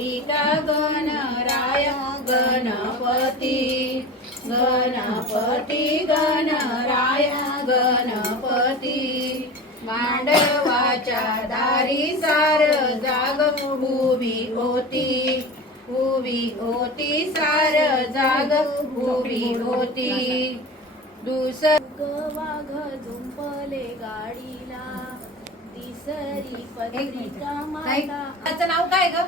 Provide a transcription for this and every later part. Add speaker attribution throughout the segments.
Speaker 1: टीका गणराय गणपती गणपती गणराय गणपती. मांडवाच्या दारी सार जाग उभी होती उभी होती सार जाग उभी होती. दुसर
Speaker 2: वाघ झुंपले गाडीला.
Speaker 1: त्याचं नाव काय ग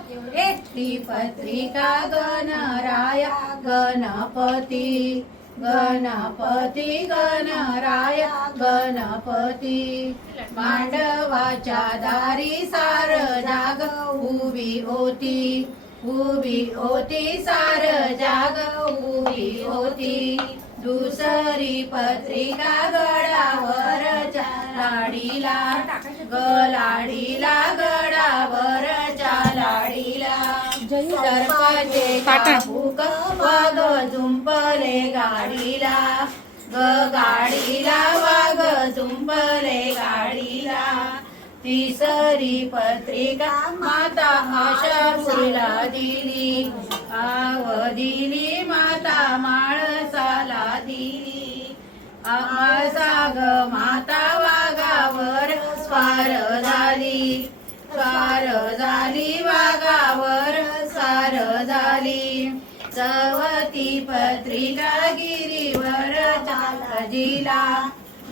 Speaker 1: ती पत्रिका गणराया गणपती गणपती गणराया गणपती मांडवाच्या दारी सार जाग उभी होती उभी होती सार जाग उभी होती. दुसरी पत्रिका गडावर लाडीला गलाडीला गडावर लाडीला सर्पाचे वाघ झुंपले गाडीला ग गाडीला वाघ झुंपले गाडीला. तिसरी पत्रिका माता आशापूरला दिली आव दिली माता सार झाली वागावर सार झाली. चवती पत्रिका गिरीवर बालाजीला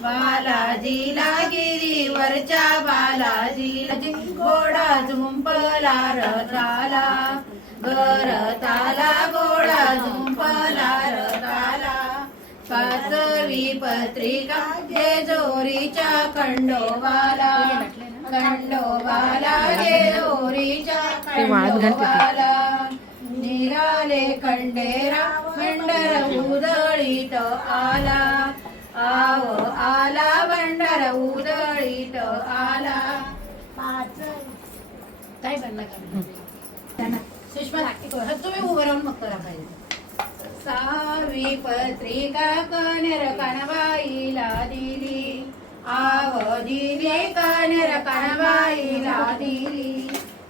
Speaker 1: बालाजीला गिरीवरच्या बालाजीला. घोडा झुंपला रताला गरताला घोडा झुंपला रताला पाचवी पत्रिका जेजोरीच्या खंडोबाला. खंडोबाला निघाले खंडेरा उदळीत आला. आव आला भंडार उदळीत आला. काय बनला सुषमा तुम्ही उभं राहून मग करा पाहिजे सावी पत्रिका कनेर कणबाईला दिली. आव दिली कनेर कानबाईला दिली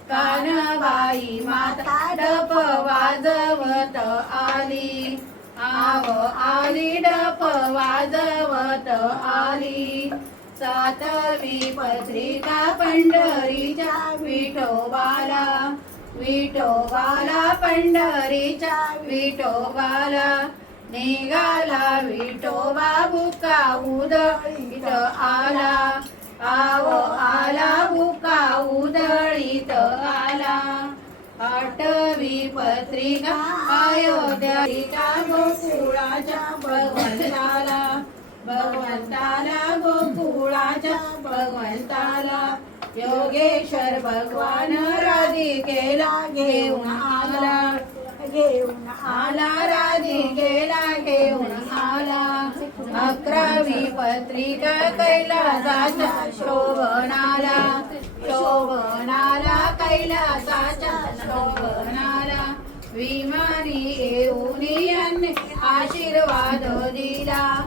Speaker 1: कानबाई माता डप वाजवत आली. आव आली डप वाजवत आली. सातवी पत्रिका पंढरीच्या विठोबाला. विठोबाला पंढरीच्या विठोबाला. निघाला विठोबा बुका उदळीत आला? आव आला बुका उदळीत आला? आठवी पत्रिका अयोध्या गोकुळाच्या भगवंताला. भगवंताला गोकुळाच्या भगवंताला. योगेश्वर भगवान राधिकेला घेऊन आला. घेऊन आला राधिकेला घेऊन आला. अकरावी पत्रिका कैलासाच्या शोभनाला शोभनाला कैलासाच्या शोभनाला. विमानी येऊन यांनी आशीर्वाद दिला.